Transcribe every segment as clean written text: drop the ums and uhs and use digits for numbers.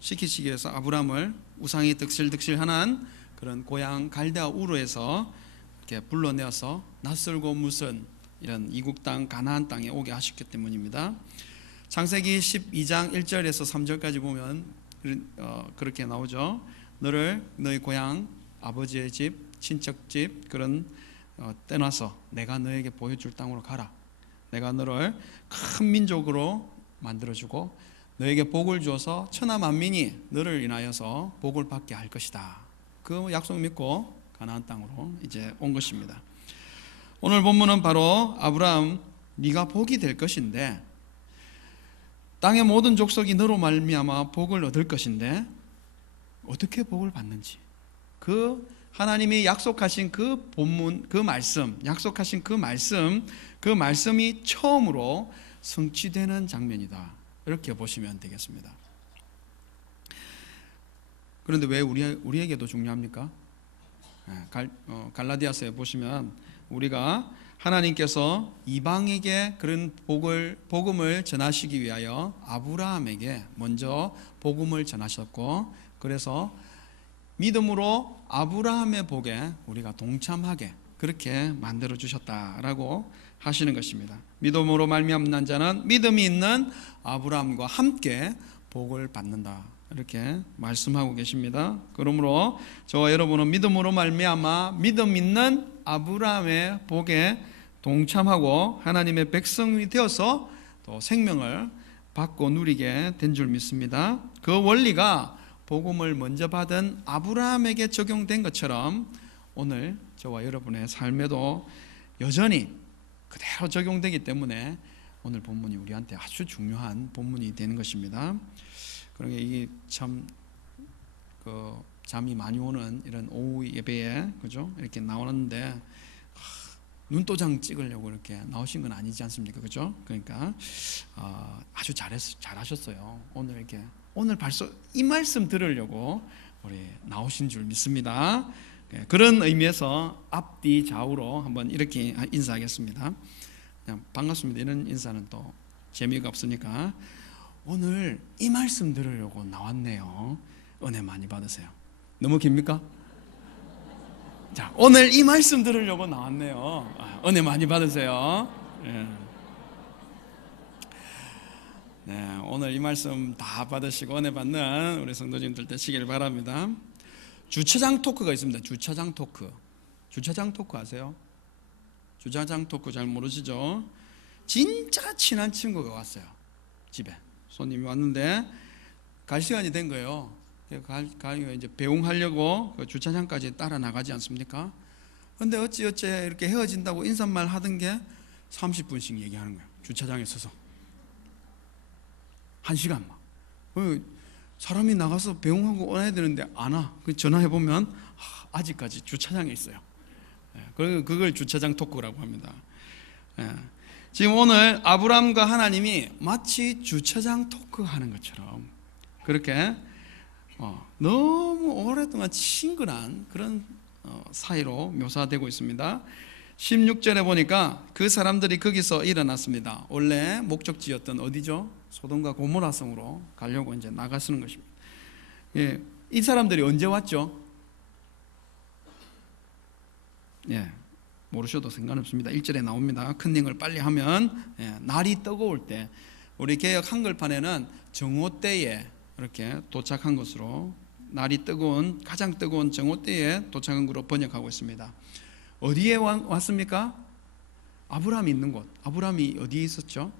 시키시기 위해서 아브라함을 우상이 득실득실하는 그런 고향 갈대아 우르에서 이렇게 불러내어서 낯설고 무슨 이런 이국 땅 가나안 땅에 오게 하셨기 때문입니다. 창세기 12장 1절에서 3절까지 보면 그렇게 나오죠. 너를 너희 고향 아버지의 집, 친척 집 그런 떼놔서 내가 너에게 보여줄 땅으로 가라. 내가 너를 큰 민족으로 만들어주고 너에게 복을 주어서 천하 만민이 너를 인하여서 복을 받게 할 것이다. 그 약속 믿고 가나안 땅으로 이제 온 것입니다. 오늘 본문은 바로 아브라함 네가 복이 될 것인데 땅의 모든 족속이 너로 말미암아 복을 얻을 것인데 어떻게 복을 받는지 그 하나님이 약속하신 그 본문 그 말씀 약속하신 그 말씀이 처음으로 성취되는 장면이다. 이렇게 보시면 되겠습니다. 그런데 왜 우리에게도 중요합니까? 갈라디아서에 보시면 우리가 하나님께서 이방에게 그런 복음을 전하시기 위하여 아브라함에게 먼저 복음을 전하셨고 그래서 믿음으로 아브라함의 복에 우리가 동참하게 그렇게 만들어 주셨다라고 하시는 것입니다. 믿음으로 말미암는 자는 믿음이 있는 아브라함과 함께 복을 받는다. 이렇게 말씀하고 계십니다. 그러므로 저와 여러분은 믿음으로 말미암아 믿음 있는 아브라함의 복에 동참하고 하나님의 백성이 되어서 또 생명을 받고 누리게 된 줄 믿습니다. 그 원리가 복음을 먼저 받은 아브라함에게 적용된 것처럼 오늘 저와 여러분의 삶에도 여전히 그대로 적용되기 때문에 오늘 본문이 우리한테 아주 중요한 본문이 되는 것입니다. 그러니까 이게 참 잠이 많이 오는 이런 오후 예배에 그죠? 이렇게 나오는데 눈도장 찍으려고 이렇게 나오신 건 아니지 않습니까? 그죠? 그러니까 아주 잘하셨어요. 오늘 벌써 이 말씀 들으려고 우리 나오신 줄 믿습니다. 그런 의미에서 앞뒤 좌우로 한번 이렇게 인사하겠습니다. 그냥 반갑습니다. 이런 인사는 또 재미가 없으니까 오늘 이 말씀 들으려고 나왔네요. 은혜 많이 받으세요. 너무 깁니까? 자, 오늘 이 말씀 들으려고 나왔네요. 은혜 많이 받으세요. 네, 오늘 이 말씀 다 받으시고 은혜 받는 우리 성도님들 되시길 바랍니다. 주차장 토크가 있습니다. 주차장 토크 아세요? 주차장 토크 잘 모르시죠? 진짜 친한 친구가 왔어요. 집에 손님이 왔는데 갈 시간이 된 거예요. 이제 배웅하려고 그 주차장까지 따라 나가지 않습니까? 근데 어찌어찌 이렇게 헤어진다고 인사말 하던 게 30분씩 얘기하는 거예요. 주차장에 서서 1시간 막. 사람이 나가서 배웅하고 와야 되는데 안 와. 전화해보면 아직까지 주차장에 있어요. 그걸 주차장 토크라고 합니다. 지금 오늘 아브라함과 하나님이 마치 주차장 토크하는 것처럼 그렇게 너무 오랫동안 친근한 그런 사이로 묘사되고 있습니다. 16절에 보니까 그 사람들이 거기서 일어났습니다. 원래 목적지였던 어디죠? 소돔과 고모라 성으로 가려고 이제 나가시는 것입니다. 이 사람들이 언제 왔죠? 모르셔도 상관없습니다. 1절에 나옵니다. 컨닝을 빨리 하면 날이 뜨거울 때 우리 개역 한글판에는 정오 때에 이렇게 도착한 것으로 날이 뜨거운 가장 뜨거운 정오 때에 도착한 것으로 번역하고 있습니다. 어디에 왔습니까? 아브라함이 있는 곳. 아브라함이 어디에 있었죠?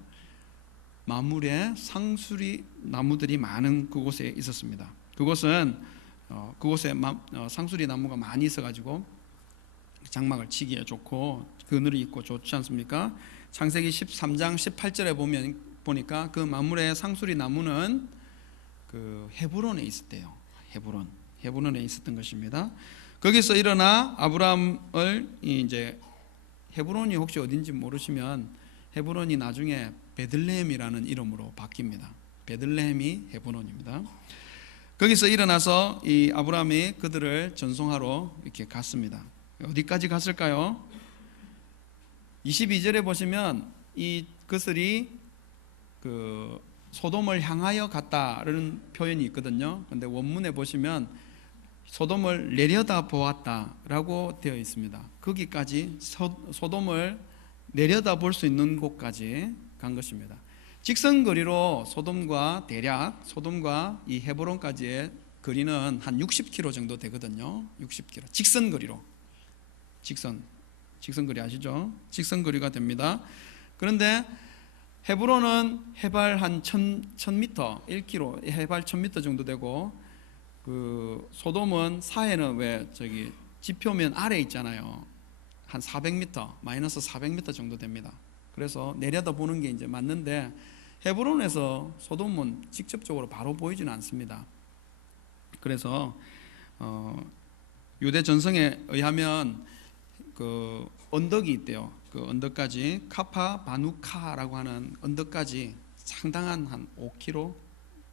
마물에 상수리 나무들이 많은 그곳에 있었습니다. 그곳에 상수리 나무가 많이 있어가지고 장막을 치기에 좋고 그늘이 있고 좋지 않습니까? 창세기 13장 18절에 보니까 그 마물의 상수리 나무는 그 헤브론에 있었대요. 헤브론에 있었던 것입니다. 거기서 일어나 아브라함을 이제 헤브론이 혹시 어딘지 모르시면 헤브론이 나중에 베들레헴이라는 이름으로 바뀝니다. 베들레헴이 헤브론입니다. 거기서 일어나서 이 아브라함이 그들을 전송하러 이렇게 갔습니다. 어디까지 갔을까요? 22절에 보시면 이 그들이 그 소돔을 향하여 갔다라는 표현이 있거든요. 근데 원문에 보시면 소돔을 내려다 보았다라고 되어 있습니다. 거기까지 소돔을 내려다 볼 수 있는 곳까지 간 것입니다. 직선거리로 대략 소돔과 이 헤브론까지의 거리는 한 60km 정도 되거든요. 60km. 직선거리로. 직선거리 아시죠? 직선거리가 됩니다. 그런데 헤브론은 해발 한 1000m, 1km, 해발 1000m 정도 되고, 그 소돔은 사해는 왜 저기 지표면 아래 있잖아요. 한 400m, 마이너스 400m 정도 됩니다. 그래서 내려다 보는 게 이제 맞는데, 헤브론에서 소돔은 직접적으로 바로 보이지는 않습니다. 그래서 유대 전성에 의하면 그 언덕이 있대요. 그 언덕까지 카파 바누카라고 하는 언덕까지 상당한 한 5km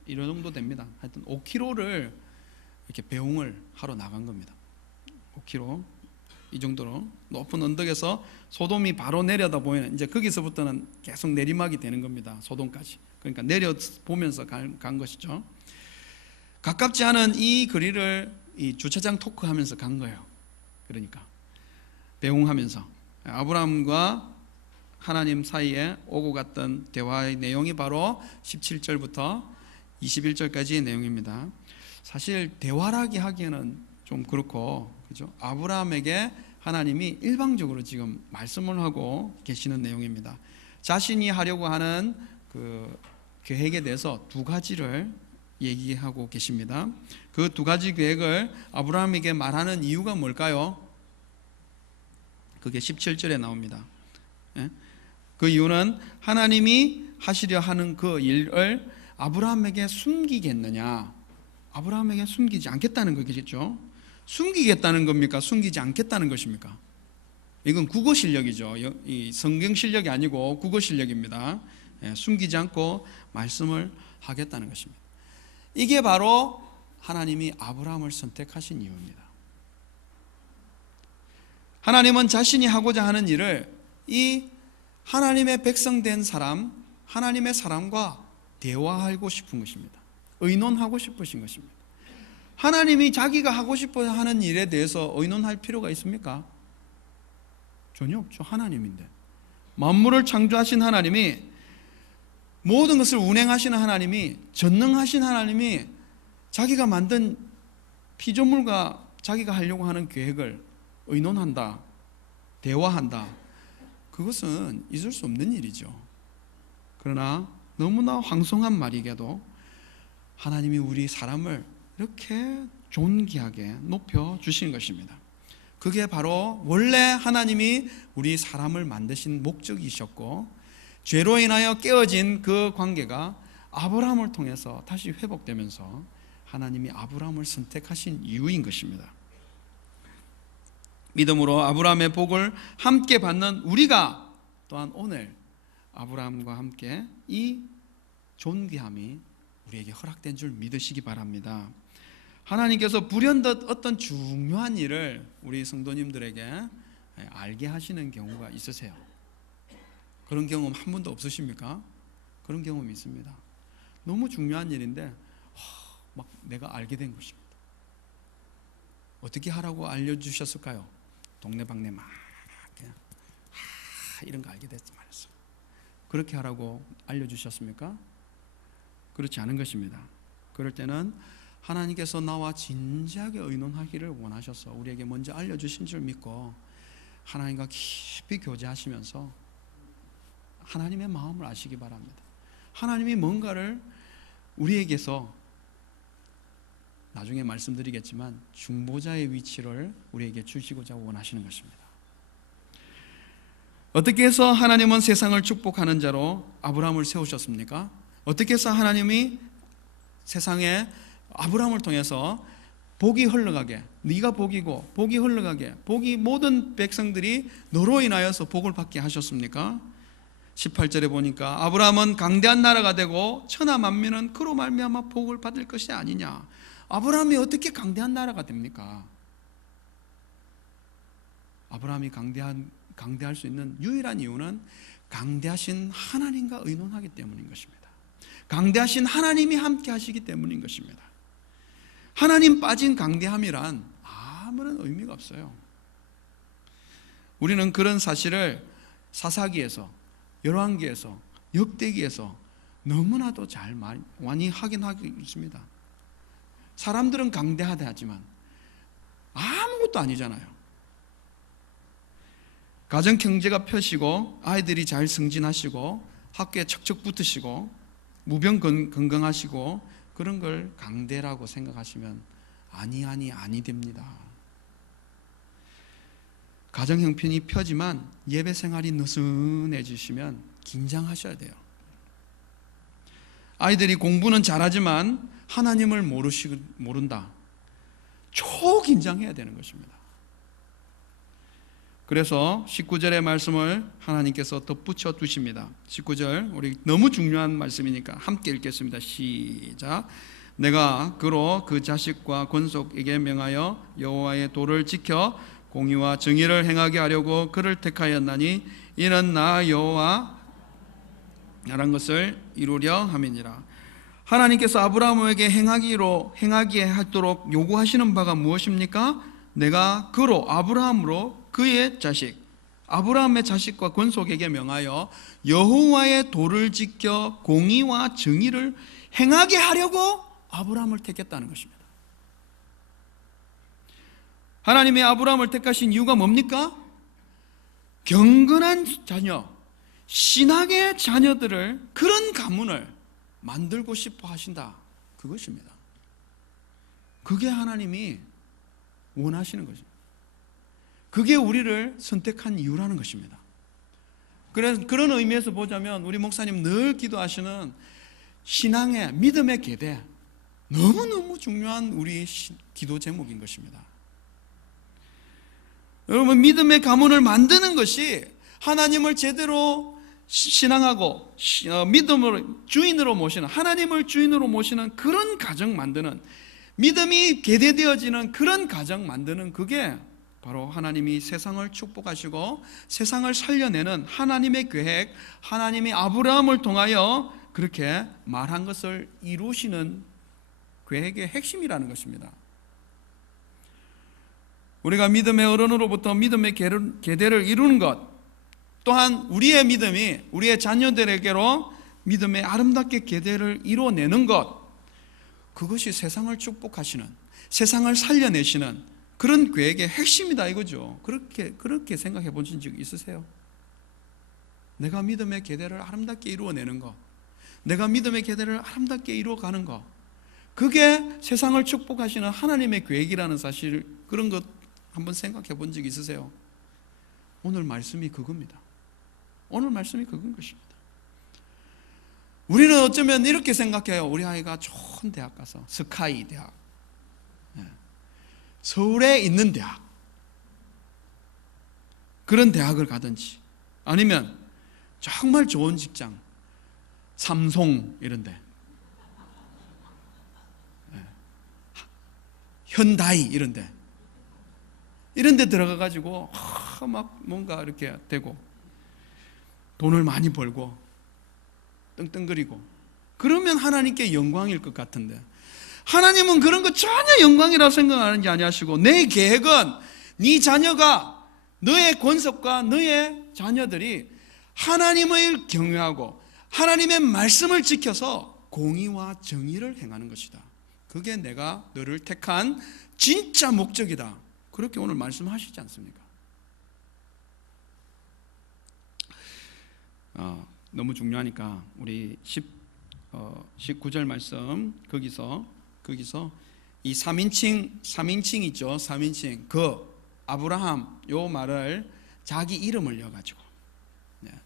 이런 정도 됩니다. 하여튼 5km를 이렇게 배웅을 하러 나간 겁니다. 5km 이 정도로 높은 언덕에서 소돔이 바로 내려다 보이는, 이제 거기서부터는 계속 내리막이 되는 겁니다. 소돔까지. 그러니까 내려 보면서 간 것이죠. 가깝지 않은 이 거리를 이 주차장 토크하면서 간 거예요. 그러니까 배웅하면서 아브라함과 하나님 사이에 오고 갔던 대화의 내용이 바로 17절부터 21절까지의 내용입니다. 사실 대화라기 하기에는 좀 그렇고, 그죠? 아브라함에게 하나님이 일방적으로 지금 말씀을 하고 계시는 내용입니다. 자신이 하려고 하는 그 계획에 대해서 두 가지를 얘기하고 계십니다. 그 두 가지 계획을 아브라함에게 말하는 이유가 뭘까요? 그게 17절에 나옵니다. 그 이유는 하나님이 하시려 하는 그 일을 아브라함에게 숨기겠느냐, 아브라함에게 숨기지 않겠다는 거겠죠. 숨기겠다는 겁니까? 숨기지 않겠다는 것입니까? 이건 국어 실력이죠. 이 성경 실력이 아니고 국어 실력입니다. 숨기지 않고 말씀을 하겠다는 것입니다. 이게 바로 하나님이 아브라함을 선택하신 이유입니다. 하나님은 자신이 하고자 하는 일을 이 하나님의 백성된 사람, 하나님의 사람과 대화하고 싶은 것입니다. 의논하고 싶으신 것입니다. 하나님이 자기가 하고 싶어 하는 일에 대해서 의논할 필요가 있습니까? 전혀 없죠. 하나님인데. 만물을 창조하신 하나님이, 모든 것을 운행하시는 하나님이, 전능하신 하나님이 자기가 만든 피조물과 자기가 하려고 하는 계획을 의논한다, 대화한다. 그것은 있을 수 없는 일이죠. 그러나 너무나 황송한 말이게도 하나님이 우리 사람을 이렇게 존귀하게 높여주신 것입니다. 그게 바로 원래 하나님이 우리 사람을 만드신 목적이셨고, 죄로 인하여 깨어진 그 관계가 아브라함을 통해서 다시 회복되면서 하나님이 아브라함을 선택하신 이유인 것입니다. 믿음으로 아브라함의 복을 함께 받는 우리가 또한 오늘 아브라함과 함께 이 존귀함이 우리에게 허락된 줄 믿으시기 바랍니다. 하나님께서 불현듯 어떤 중요한 일을 우리 성도님들에게 알게 하시는 경우가 있으세요? 그런 경험 한 번도 없으십니까? 그런 경험이 있습니다. 너무 중요한 일인데 막 내가 알게 된 것입니다. 어떻게 하라고 알려주셨을까요? 동네방네 막 그냥 이런 거 알게 됐지 말았어. 그렇게 하라고 알려주셨습니까? 그렇지 않은 것입니다. 그럴 때는 하나님께서 나와 진지하게 의논하기를 원하셔서 우리에게 먼저 알려주신 줄 믿고 하나님과 깊이 교제하시면서 하나님의 마음을 아시기 바랍니다. 하나님이 뭔가를 우리에게서, 나중에 말씀드리겠지만, 중보자의 위치를 우리에게 주시고자 원하시는 것입니다. 어떻게 해서 하나님은 세상을 축복하는 자로 아브라함을 세우셨습니까? 어떻게 해서 하나님이 세상에 아브라함을 통해서 복이 흘러가게, 네가 복이고 복이 흘러가게, 복이 모든 백성들이 너로 인하여서 복을 받게 하셨습니까? 18절에 보니까 아브라함은 강대한 나라가 되고 천하 만민은 그로 말미암아 복을 받을 것이 아니냐. 아브라함이 어떻게 강대한 나라가 됩니까? 아브라함이 강대할 수 있는 유일한 이유는 강대하신 하나님과 의논하기 때문인 것입니다. 강대하신 하나님이 함께 하시기 때문인 것입니다. 하나님 빠진 강대함이란 아무런 의미가 없어요. 우리는 그런 사실을 사사기에서, 열왕기에서, 역대기에서 너무나도 잘 많이 확인하고 있습니다. 사람들은 강대하다 하지만 아무것도 아니잖아요. 가정 경제가 펴시고 아이들이 잘 승진하시고 학교에 척척 붙으시고 무병 건강하시고 그런 걸 강대라고 생각하시면 아니 됩니다. 가정 형편이 펴지만 예배 생활이 느슨해지시면 긴장하셔야 돼요. 아이들이 공부는 잘하지만 하나님을 모른다. 초긴장해야 되는 것입니다. 그래서 19절의 말씀을 하나님께서 덧붙여 두십니다. 19절, 우리 너무 중요한 말씀이니까 함께 읽겠습니다. 시작. 내가 그로 그 자식과 권속에게 명하여 여호와의 도를 지켜 공의와 정의를 행하게 하려고 그를 택하였나니 이는 나 여호와라는 것을 이루려 함이니라. 하나님께서 아브라함에게 행하게 하도록 요구하시는 바가 무엇입니까? 내가 그로, 아브라함으로 그의 자식, 아브라함의 자식과 권속에게 명하여 여호와의 도를 지켜 공의와 정의를 행하게 하려고 아브라함을 택했다는 것입니다. 하나님의 아브라함을 택하신 이유가 뭡니까? 경건한 자녀, 신학의 자녀들을, 그런 가문을 만들고 싶어 하신다. 그것입니다. 그게 하나님이 원하시는 거죠. 그게 우리를 선택한 이유라는 것입니다. 그래서 그런 의미에서 보자면 우리 목사님 늘 기도하시는 신앙의, 믿음의 계대, 너무너무 중요한 우리 기도 제목인 것입니다. 여러분, 믿음의 가문을 만드는 것이 하나님을 제대로 신앙하고 믿음으로 주인으로 모시는, 하나님을 주인으로 모시는 그런 가정 만드는, 믿음이 계대되어지는 그런 가정 만드는, 그게 바로 하나님이 세상을 축복하시고 세상을 살려내는 하나님의 계획, 하나님이 아브라함을 통하여 그렇게 말한 것을 이루시는 계획의 핵심이라는 것입니다. 우리가 믿음의 어른으로부터 믿음의 계대를 이루는 것, 또한 우리의 믿음이 우리의 자녀들에게로 믿음의 아름답게 계대를 이루어내는 것, 그것이 세상을 축복하시는, 세상을 살려내시는 그런 계획의 핵심이다 이거죠. 그렇게 생각해 보신 적 있으세요? 내가 믿음의 계대를 아름답게 이루어내는 것, 내가 믿음의 계대를 아름답게 이루어가는 것, 그게 세상을 축복하시는 하나님의 계획이라는 사실, 그런 것 한번 생각해 본 적 있으세요? 오늘 말씀이 그겁니다. 오늘 말씀이 그건 것입니다. 우리는 어쩌면 이렇게 생각해요. 우리 아이가 좋은 대학 가서, 스카이 대학, 서울에 있는 대학, 그런 대학을 가든지, 아니면 정말 좋은 직장, 삼성 이런데, 현다이 이런데 들어가가지고 막 뭔가 이렇게 되고 돈을 많이 벌고 떵떵거리고, 그러면 하나님께 영광일 것 같은데, 하나님은 그런 거 전혀 영광이라고 생각하는 게 아니하시고, 내 계획은 네 자녀가, 너의 권속과 너의 자녀들이 하나님을 경외하고 하나님의 말씀을 지켜서 공의와 정의를 행하는 것이다. 그게 내가 너를 택한 진짜 목적이다. 그렇게 오늘 말씀하시지 않습니까? 너무 중요하니까 우리 19절 말씀, 거기서 이 3인칭 있죠. 3인칭, 그 아브라함, 요 말을 자기 이름을 넣어가지고,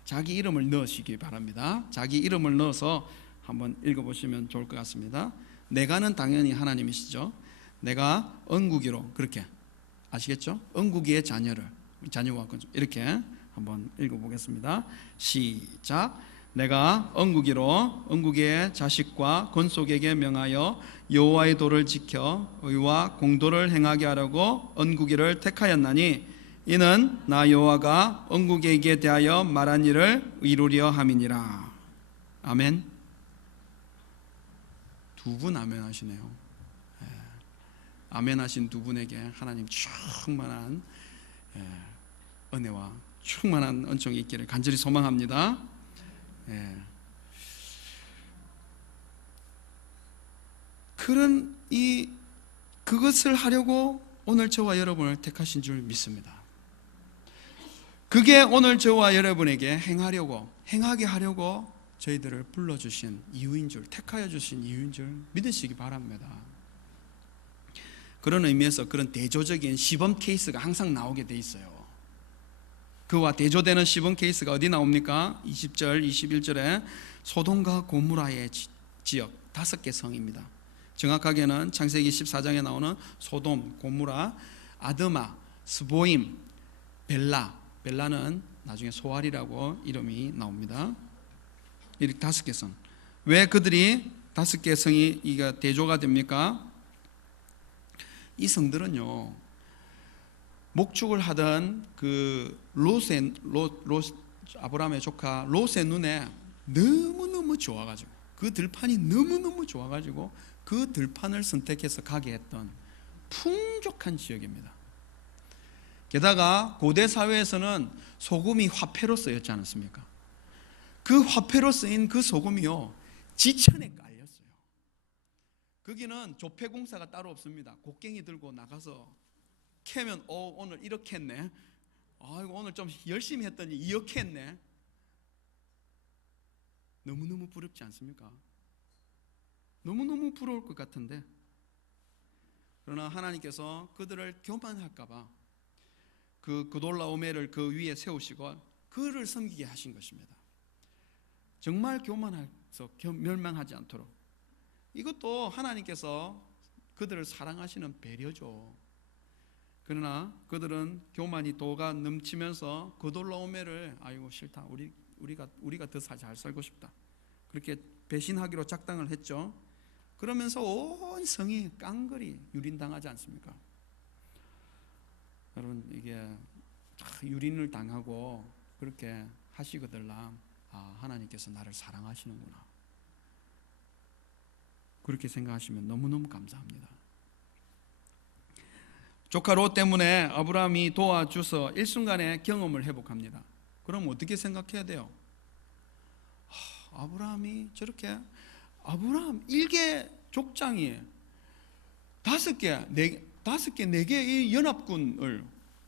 자기 이름을 넣으시기 바랍니다. 자기 이름을 넣어서 한번 읽어보시면 좋을 것 같습니다. 내가는 당연히 하나님이시죠. 내가 언구기로, 그렇게 아시겠죠? 언구기의 자녀와 이렇게 한번 읽어보겠습니다. 시작. 내가 언구기의 자식과 권속에게 명하여 여호와의 도를 지켜 의와 공도를 행하게 하려고 언구기를 택하였나니 이는 나 여호와가 언구기에게 대하여 말한 일을 이루려 함이니라. 아멘. 두 분 아멘 하시네요. 예. 아멘 하신 두 분에게 하나님 충만한 은혜와 충만한 은총이 있기를 간절히 소망합니다. 예. 그것을 하려고 오늘 저와 여러분을 택하신 줄 믿습니다. 그게 오늘 저와 여러분에게 행하게 하려고 저희들을 불러주신 이유인 줄, 택하여 주신 이유인 줄 믿으시기 바랍니다. 그런 의미에서 그런 대조적인 시범 케이스가 항상 나오게 돼 있어요. 그와 대조되는 시범 케이스가 어디 나옵니까? 20절, 21절에 소돔과 고모라의 지역 5개 성입니다. 정확하게는 창세기 14장에 나오는 소돔, 고모라, 아드마, 스보임, 벨라는 나중에 소알이라고 이름이 나옵니다. 이렇게 5개 성. 왜 그들이 5개 성이 대조가 됩니까? 이 성들은요, 목축을 하던 그 아브라함의 조카 롯의 눈에 너무너무 좋아가지고, 그 들판이 너무너무 좋아가지고 그 들판을 선택해서 가게 했던 풍족한 지역입니다. 게다가 고대 사회에서는 소금이 화폐로 쓰였지 않았습니까? 그 화폐로 쓰인 그 소금이요, 지천에 깔렸어요. 거기는 조폐공사가 따로 없습니다. 곡괭이 들고 나가서 캐면 오늘 이렇게 했네, 아이고 오늘 좀 열심히 했더니 이렇게 했네. 너무너무 부럽지 않습니까? 너무너무 부러울 것 같은데, 그러나 하나님께서 그들을 교만할까봐 그 그돌라오메를 그 위에 세우시고 그를 섬기게 하신 것입니다. 정말 교만해서 멸망하지 않도록. 이것도 하나님께서 그들을 사랑하시는 배려죠. 그러나 그들은 교만이 도가 넘치면서 그돌라오메를 아이고 싫다, 우리가 더 잘 살고 싶다, 그렇게 배신하기로 작당을 했죠. 그러면서 온 성이 깡그리 유린당하지 않습니까? 여러분, 이게 유린을 당하고 그렇게 하시거들라, 하나님께서 나를 사랑하시는구나, 그렇게 생각하시면 너무너무 감사합니다. 조카 롯 때문에 아브라함이 도와줘서 일순간에 경험을 회복합니다. 그럼 어떻게 생각해야 돼요? 아브라함이 저렇게, 아브라함 일개 족장이 5개, 4개의 연합군을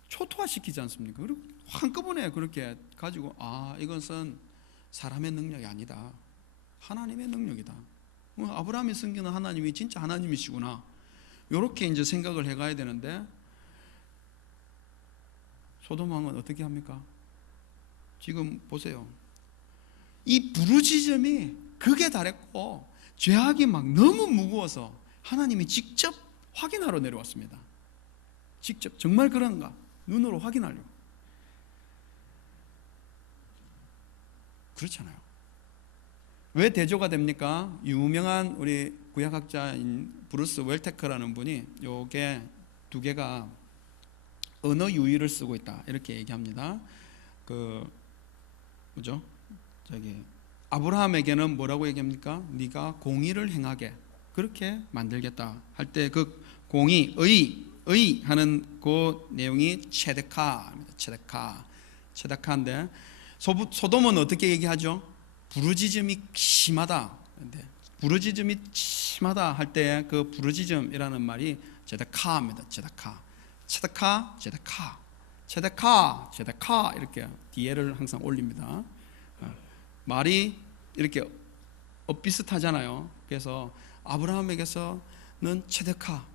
초토화시키지 않습니까? 그리고 한꺼번에 그렇게 가지고 이것은 사람의 능력이 아니다, 하나님의 능력이다. 아브라함이 섬기는 하나님이 진짜 하나님이시구나, 이렇게 이제 생각을 해가야 되는데, 소돔 왕은 어떻게 합니까? 지금 보세요. 이 부르짖음이 극에 달했고 죄악이 막 너무 무거워서 하나님이 직접 확인하러 내려왔습니다. 직접 정말 그런가 눈으로 확인하려고. 그렇잖아요. 왜 대조가 됩니까? 유명한 우리 구약학자인 브루스 웰테커라는 분이 요게 2개가 언어 유의를 쓰고 있다, 이렇게 얘기합니다. 뭐죠? 아브라함에게는 뭐라고 얘기합니까? 네가 공의를 행하게 그렇게 만들겠다 할 때 그 공의, 의 하는 그 내용이 체데카입니다. 체데카인데 소돔은 어떻게 얘기하죠? 부르짖음이 심하다. 부르짖음이 심하다 할 때 그 부르짖음이라는 말이 제데카입니다. 제데카 이렇게 뒤에를 항상 올립니다. 말이 이렇게 엇비슷하잖아요. 그래서 아브라함에게서는 체데카,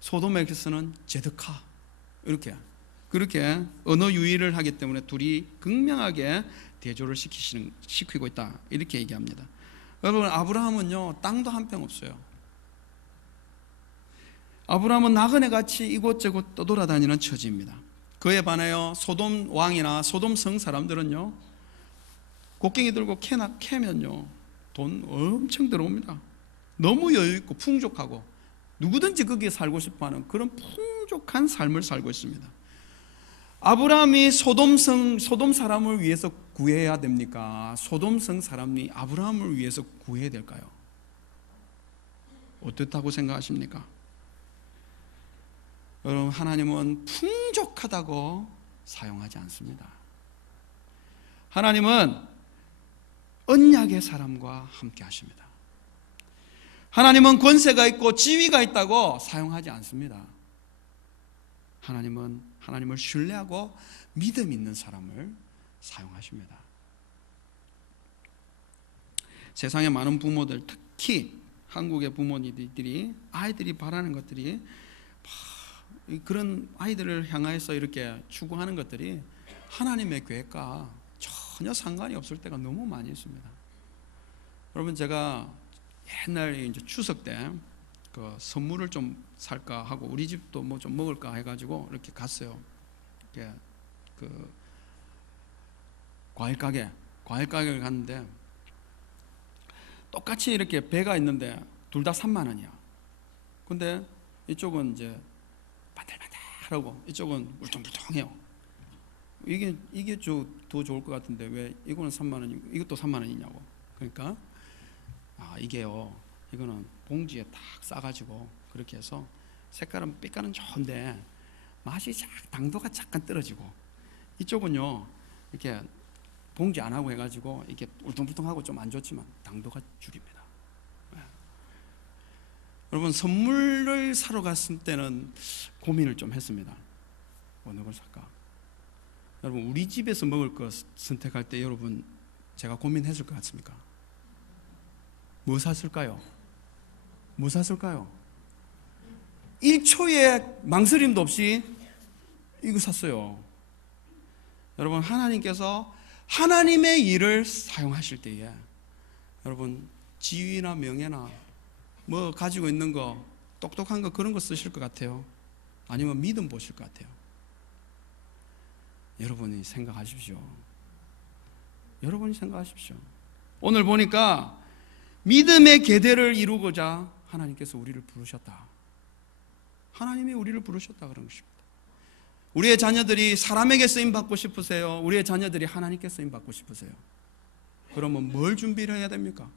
소돔에게서는 제데카, 그렇게 언어 유의를 하기 때문에 둘이 극명하게 대조를 시키고 있다, 이렇게 얘기합니다. 여러분, 아브라함은요 땅도 한 평 없어요. 아브라함은 나그네같이 이곳저곳 떠돌아다니는 처지입니다. 그에 반하여 소돔 왕이나 소돔 성 사람들은요 곡괭이 들고 캐면요 돈 엄청 들어옵니다. 너무 여유있고 풍족하고 누구든지 거기에 살고 싶어하는 그런 풍족한 삶을 살고 있습니다. 아브라함이 소돔 사람을 위해서 구해야 됩니까? 소돔 성 사람이 아브라함을 위해서 구해야 될까요? 어떻다고 생각하십니까? 여러분, 하나님은 풍족하다고 사용하지 않습니다. 하나님은 언약의 사람과 함께 하십니다. 하나님은 권세가 있고 지위가 있다고 사용하지 않습니다. 하나님은 하나님을 신뢰하고 믿음 있는 사람을 사용하십니다. 세상의 많은 부모들, 특히 한국의 부모님들이 아이들이 바라는 것들이 그런 아이들을 향해서 이렇게 추구하는 것들이 하나님의 계획과 전혀 상관이 없을 때가 너무 많이 있습니다. 여러분, 제가 옛날에 이제 추석 때 그 선물을 좀 살까 하고 우리 집도 뭐 좀 먹을까 해가지고 이렇게 갔어요. 이렇게 그 과일 가게를 갔는데 똑같이 이렇게 배가 있는데 둘 다 3만 원이야. 근데 이쪽은 이제 반들반들하고 이쪽은 울퉁불퉁해요. 이게 더 좋을 것 같은데 왜 이거는 3만 원이고 이것도 3만 원이냐고. 그러니까 이게요, 이거는 봉지에 딱 싸가지고 그렇게 해서 빛깔은 좋은데 맛이 당도가 잠깐 떨어지고, 이쪽은요 이렇게 봉지 안 하고 해가지고 이게 울퉁불퉁하고 좀 안 좋지만 당도가 죽입니다. 여러분, 선물을 사러 갔을 때는 고민을 좀 했습니다. 어느 걸 살까? 여러분, 우리 집에서 먹을 거 선택할 때 여러분, 제가 고민했을 것 같습니까? 뭐 샀을까요? 1초의 망설임도 없이 이거 샀어요. 여러분, 하나님께서 하나님의 일을 사용하실 때에 여러분, 지위나 명예나 뭐 가지고 있는 거, 똑똑한 거, 그런 거 쓰실 것 같아요? 아니면 믿음 보실 것 같아요? 여러분이 생각하십시오. 오늘 보니까 믿음의 계대를 이루고자 하나님께서 우리를 부르셨다. 하나님이 우리를 부르셨다 그런 것입니다. 우리의 자녀들이 사람에게 쓰임받고 싶으세요? 우리의 자녀들이 하나님께 쓰임받고 싶으세요? 그러면 뭘 준비를 해야 됩니까?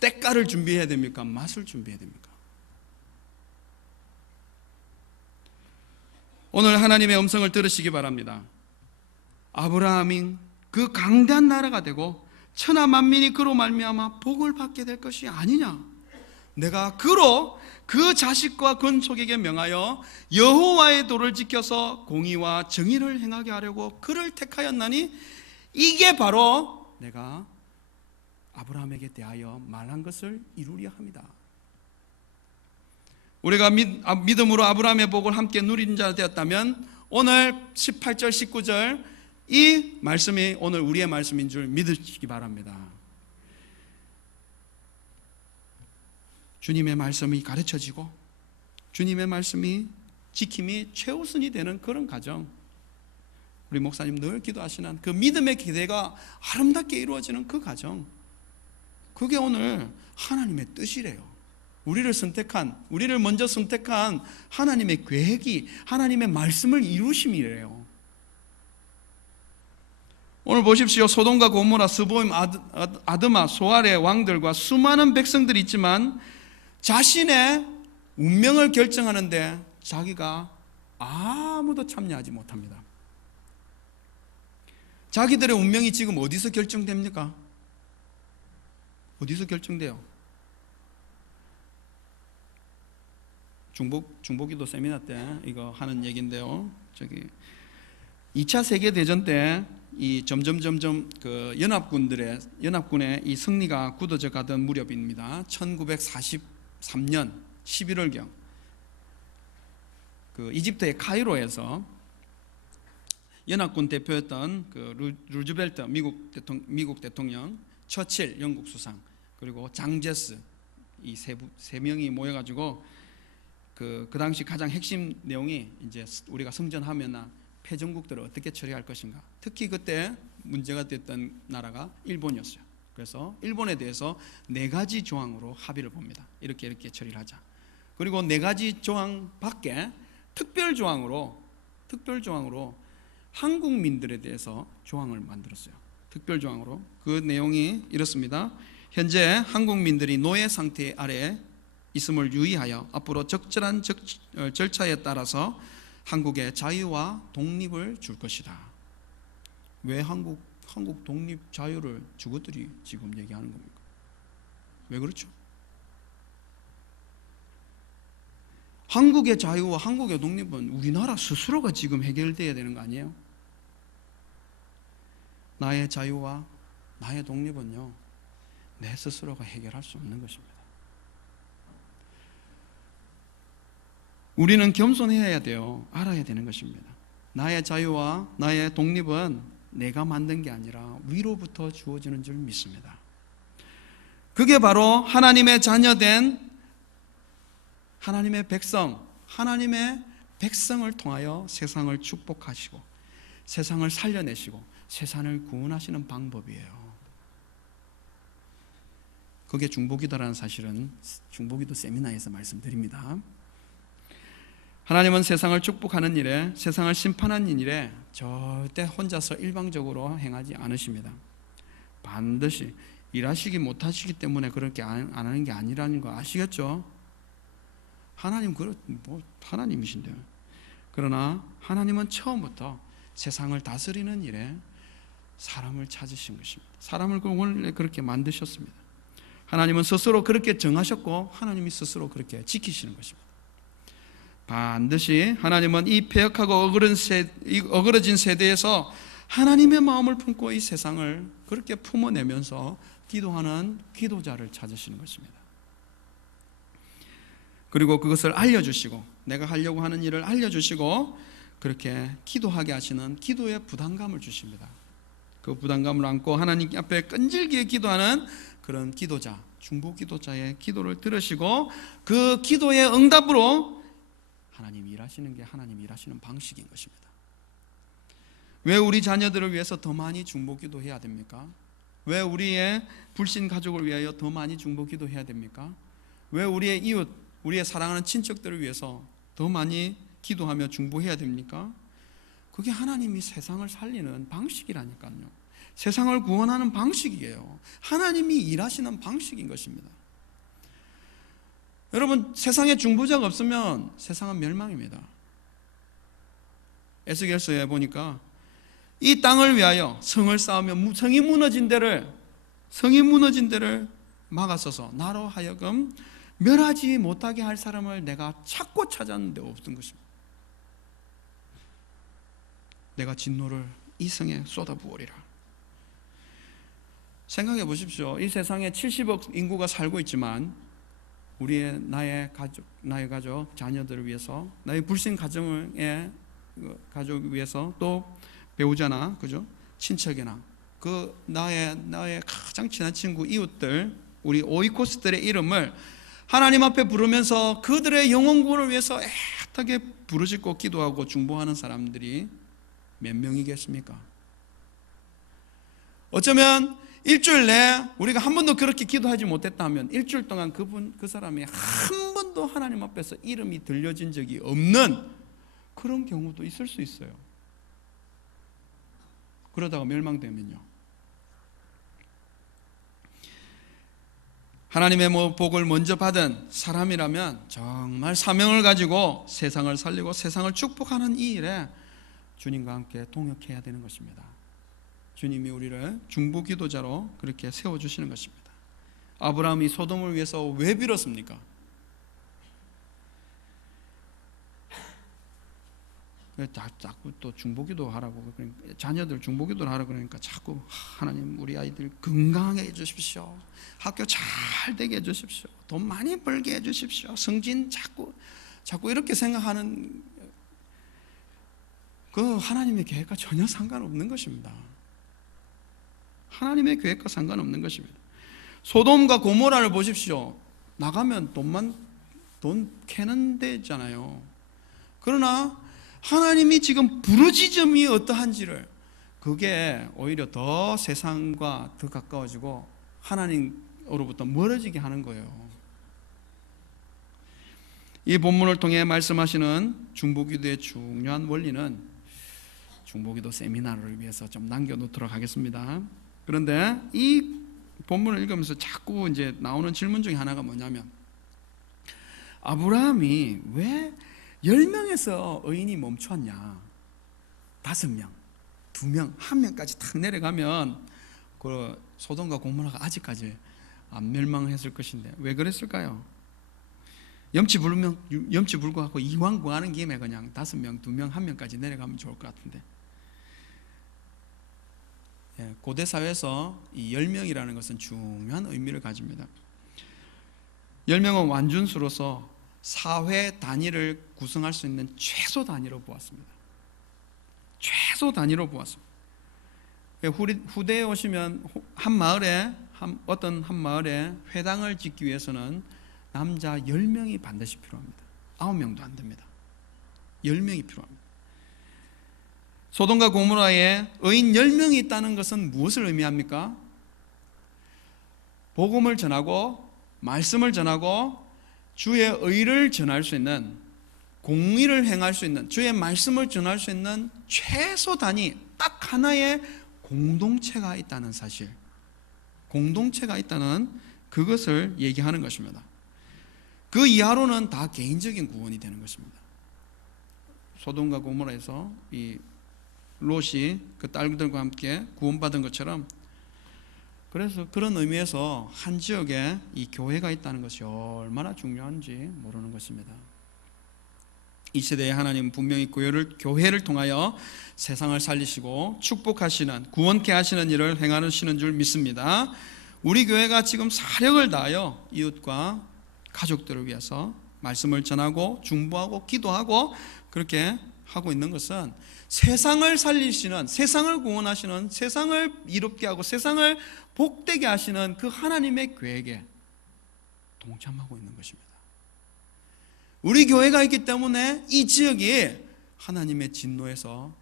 때깔을 준비해야 됩니까? 맛을 준비해야 됩니까? 오늘 하나님의 음성을 들으시기 바랍니다. 아브라함이 그 강대한 나라가 되고 천하 만민이 그로 말미암아 복을 받게 될 것이 아니냐? 내가 그로 그 자식과 건축에게 명하여 여호와의 도를 지켜서 공의와 정의를 행하게 하려고 그를 택하였나니, 이게 바로 내가 아브라함에게 대하여 말한 것을 이루려 합니다. 우리가 믿음으로 아브라함의 복을 함께 누린 자 되었다면 오늘 18절 19절 이 말씀이 오늘 우리의 말씀인 줄 믿으시기 바랍니다. 주님의 말씀이 가르쳐지고 주님의 말씀이 지킴이 최우선이 되는 그런 가정, 우리 목사님 늘 기도하시는 그 믿음의 기대가 아름답게 이루어지는 그 가정, 그게 오늘 하나님의 뜻이래요. 우리를 먼저 선택한 하나님의 계획이 하나님의 말씀을 이루심이래요. 오늘 보십시오. 소돔과 고모라, 스보임, 아드마, 소알의 왕들과 수많은 백성들이 있지만 자신의 운명을 결정하는데 자기가 아무도 참여하지 못합니다. 자기들의 운명이 지금 어디서 결정됩니까? 어디서 결정돼요? 중보기도 세미나 때 이거 하는 얘기인데요. 2차 세계대전 때 이 점점 그 연합군의 이 승리가 굳어져 가던 무렵입니다. 1943년 11월경 그 이집트의 카이로에서 연합군 대표였던 그 루즈벨트 미국 대통령, 처칠 영국 수상, 그리고 장제스, 이 세 명이 모여가지고 그 당시 가장 핵심 내용이 이제 우리가 성전하면은 패전국들을 어떻게 처리할 것인가. 특히 그때 문제가 됐던 나라가 일본이었어요. 그래서 일본에 대해서 4가지 조항으로 합의를 봅니다. 이렇게 처리를 하자. 그리고 4가지 조항 밖에 특별 조항으로 한국민들에 대해서 조항을 만들었어요. 특별 조항으로. 그 내용이 이렇습니다. 현재 한국민들이 노예 상태 아래에 있음을 유의하여 앞으로 적절한 절차에 따라서 한국의 자유와 독립을 줄 것이다. 왜 한국 독립 자유를 저것들이 지금 얘기하는 겁니까? 왜 그렇죠? 한국의 자유와 한국의 독립은 우리나라 스스로가 지금 해결돼야 되는 거 아니에요? 나의 자유와 나의 독립은요, 내 스스로가 해결할 수 없는 것입니다. 우리는 겸손해야 돼요. 알아야 되는 것입니다. 나의 자유와 나의 독립은 내가 만든 게 아니라 위로부터 주어지는 줄 믿습니다. 그게 바로 하나님의 자녀된 하나님의 백성을 통하여 세상을 축복하시고 세상을 살려내시고 세상을 구원하시는 방법이에요. 그게 중보기도라는 사실은 중보기도 세미나에서 말씀드립니다. 하나님은 세상을 축복하는 일에, 세상을 심판하는 일에 절대 혼자서 일방적으로 행하지 않으십니다. 반드시 일하시기 못하시기 때문에 그렇게 안 하는 게 아니라는 거 아시겠죠? 하나님이신데요. 그러나 하나님은 처음부터 세상을 다스리는 일에 사람을 찾으신 것입니다. 사람을 원래 그렇게 만드셨습니다. 하나님은 스스로 그렇게 정하셨고 하나님이 스스로 그렇게 지키시는 것입니다. 반드시 하나님은 이 패역하고 어그러진 세대에서 하나님의 마음을 품고 이 세상을 그렇게 품어내면서 기도하는 기도자를 찾으시는 것입니다. 그리고 그것을 알려주시고 내가 하려고 하는 일을 알려주시고 그렇게 기도하게 하시는 기도의 부담감을 주십니다. 그 부담감을 안고 하나님 앞에 끈질기게 기도하는 그런 기도자, 중보기도자의 기도를 들으시고 그 기도의 응답으로 하나님이 일하시는 게 하나님이 일하시는 방식인 것입니다. 왜 우리 자녀들을 위해서 더 많이 중보기도 해야 됩니까? 왜 우리의 불신 가족을 위하여 더 많이 중보기도 해야 됩니까? 왜 우리의 이웃, 우리의 사랑하는 친척들을 위해서 더 많이 기도하며 중보해야 됩니까? 그게 하나님이 세상을 살리는 방식이라니까요. 세상을 구원하는 방식이에요. 하나님이 일하시는 방식인 것입니다. 여러분, 세상에 중보자가 없으면 세상은 멸망입니다. 에스겔서에 보니까 이 땅을 위하여 성을 쌓으며 성이 무너진 데를 막아서서 나로 하여금 멸하지 못하게 할 사람을 내가 찾고 찾았는데 없던 것입니다. 내가 진노를 이 성에 쏟아부으리라. 생각해 보십시오. 이 세상에 70억 인구가 살고 있지만 나의 가족, 자녀들을 위해서, 나의 불신 가정의 가족을 위해서, 또 배우자나, 그죠? 친척이나, 나의 가장 친한 친구, 이웃들, 우리 오이코스들의 이름을 하나님 앞에 부르면서 그들의 영혼 구원을 위해서 애타게 부르짖고 기도하고 중보하는 사람들이 몇 명이겠습니까? 어쩌면 일주일 내에 우리가 한 번도 그렇게 기도하지 못했다면 일주일 동안 그 사람이 한 번도 하나님 앞에서 이름이 들려진 적이 없는 그런 경우도 있을 수 있어요. 그러다가 멸망되면요. 하나님의 복을 먼저 받은 사람이라면 정말 사명을 가지고 세상을 살리고 세상을 축복하는 이 일에 주님과 함께 동역해야 되는 것입니다. 주님이 우리를 중보기도자로 그렇게 세워주시는 것입니다. 아브라함이 소돔을 위해서 왜 빌었습니까? 자꾸 또 중보기도 하라고, 자녀들 중보기도를 하라고 그러니까 자꾸 하나님 우리 아이들 건강하게 해주십시오, 학교 잘 되게 해주십시오, 돈 많이 벌게 해주십시오, 승진 자꾸 이렇게 생각하는 그 하나님의 계획과 전혀 상관없는 것입니다. 하나님의 계획과 상관없는 것입니다. 소돔과 고모라를 보십시오. 나가면 돈 캐는 데잖아요. 그러나 하나님이 지금 부르짖음이 어떠한지를, 그게 오히려 더 세상과 더 가까워지고 하나님으로부터 멀어지게 하는 거예요. 이 본문을 통해 말씀하시는 중보기도의 중요한 원리는 중보기도 세미나를 위해서 좀 남겨놓도록 하겠습니다. 그런데 이 본문을 읽으면서 자꾸 이제 나오는 질문 중에 하나가 뭐냐면, 아브라함이 왜 10명에서 의인이 멈췄냐? 5명, 2명, 1명까지 탁 내려가면 그 소돔과 고모라가 아직까지 안 멸망했을 것인데 왜 그랬을까요? 염치 불구하고 이왕 구하는 김에 그냥 5명, 2명, 1명까지 내려가면 좋을 것 같은데, 고대 사회에서 이 10명이라는 것은 중요한 의미를 가집니다. 10명은 완준수로서 사회 단위를 구성할 수 있는 최소 단위로 보았습니다. 최소 단위로 보았습니다. 후대에 오시면 어떤 한 마을에 회당을 짓기 위해서는 남자 10명이 반드시 필요합니다. 9명도 안 됩니다. 10명이 필요합니다. 소돔과 고모라에 의인 10명이 있다는 것은 무엇을 의미합니까? 복음을 전하고 말씀을 전하고 주의 의를 전할 수 있는, 공의를 행할 수 있는, 주의 말씀을 전할 수 있는 최소 단위 딱 하나의 공동체가 있다는 사실, 공동체가 있다는 그것을 얘기하는 것입니다. 그 이하로는 다 개인적인 구원이 되는 것입니다. 소돔과 고모라에서 이 롯이 그 딸들과 함께 구원받은 것처럼, 그래서 그런 의미에서 한 지역에 이 교회가 있다는 것이 얼마나 중요한지 모르는 것입니다. 이 시대에 하나님은 분명히 교회를 통하여 세상을 살리시고 축복하시는, 구원케 하시는 일을 행하시는 줄 믿습니다. 우리 교회가 지금 사력을 다하여 이웃과 가족들을 위해서 말씀을 전하고 중보하고 기도하고 그렇게 하고 있는 것은 세상을 살리시는, 세상을 구원하시는, 세상을 이롭게 하고 세상을 복되게 하시는 그 하나님의 계획에 동참하고 있는 것입니다. 우리 교회가 있기 때문에 이 지역이 하나님의 진노에서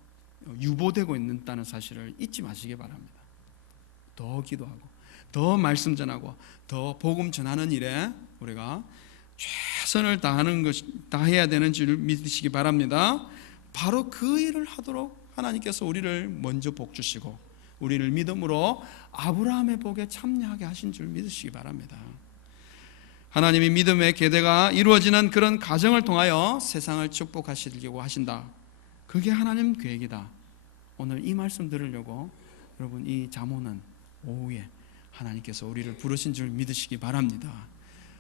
유보되고 있다는 사실을 잊지 마시기 바랍니다. 더 기도하고 더 말씀 전하고 더 복음 전하는 일에 우리가 최선을 다해야 되는 줄 믿으시기 바랍니다. 바로 그 일을 하도록 하나님께서 우리를 먼저 복 주시고 우리를 믿음으로 아브라함의 복에 참여하게 하신 줄 믿으시기 바랍니다. 하나님이 믿음의 계대가 이루어지는 그런 가정을 통하여 세상을 축복하시려고 하신다. 그게 하나님 계획이다. 오늘 이 말씀 들으려고 여러분 이 잠언은 오후에 하나님께서 우리를 부르신 줄 믿으시기 바랍니다.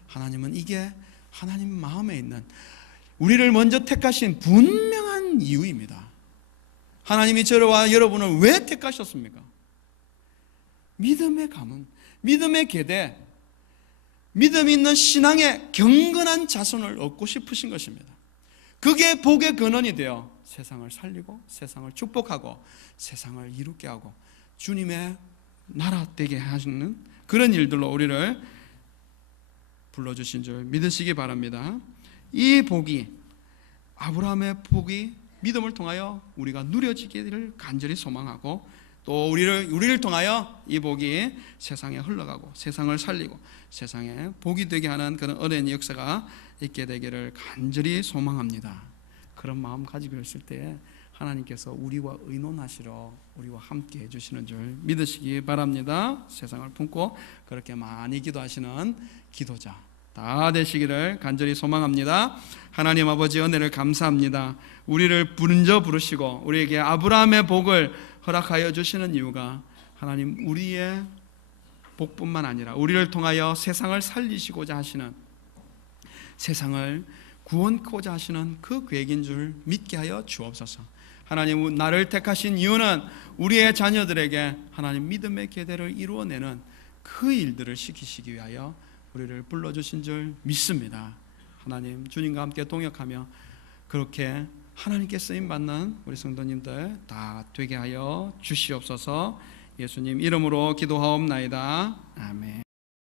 하나님은 이게 하나님 마음에 있는, 우리를 먼저 택하신 분명한 이유입니다. 하나님이 저와 여러분을 왜 택하셨습니까? 믿음의 가문, 믿음의 계대, 믿음 있는 신앙의 경건한 자손을 얻고 싶으신 것입니다. 그게 복의 근원이 되어 세상을 살리고 세상을 축복하고 세상을 이롭게 하고 주님의 나라 되게 하시는 그런 일들로 우리를 불러주신 줄 믿으시기 바랍니다. 이 복이, 아브라함의 복이 믿음을 통하여 우리가 누려지기를 간절히 소망하고, 또 우리를 통하여 이 복이 세상에 흘러가고 세상을 살리고 세상에 복이 되게 하는 그런 은혜의 역사가 있게 되기를 간절히 소망합니다. 그런 마음 가지고 있을 때에 하나님께서 우리와 의논하시러 우리와 함께 해주시는 줄 믿으시기 바랍니다. 세상을 품고 그렇게 많이 기도하시는 기도자 다 되시기를 간절히 소망합니다. 하나님 아버지 은혜를 감사합니다. 우리를 먼저 부르시고 우리에게 아브라함의 복을 허락하여 주시는 이유가 하나님 우리의 복뿐만 아니라 우리를 통하여 세상을 살리시고자 하시는, 세상을 구원코자 하시는 그 계획인 줄 믿게 하여 주옵소서. 하나님 나를 택하신 이유는 우리의 자녀들에게 하나님 믿음의 계대를 이루어내는 그 일들을 시키시기 위하여 우리를 불러주신 줄 믿습니다. 하나님 주님과 함께 동역하며 그렇게 하나님께 쓰임받는 우리 성도님들 다 되게 하여 주시옵소서. 예수님 이름으로 기도하옵나이다. 아멘.